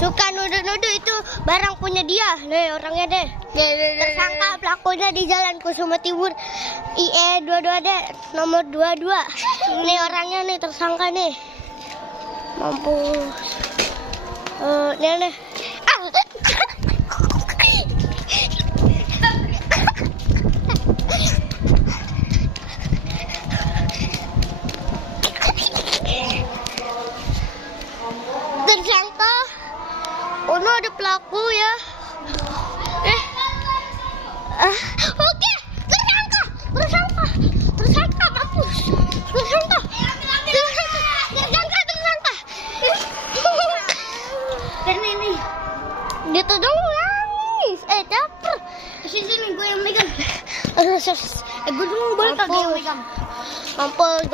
suka nuduh-nuduh itu barang punya dia. Nih orangnya deh. Tersangka pelakunya di Jalan Kusuma Timur IE 22D nomor 22. Nih orangnya nih tersangka nih. Mampus. Nih. Tersangka. Oh no, ada pelaku ya. Oke, tersangka, mampus. Tersangka. Ini. Dia tuh dong nangis. Caper. Sini gue yang megang. Gue dulu boleh kagak yang megang. Mampus.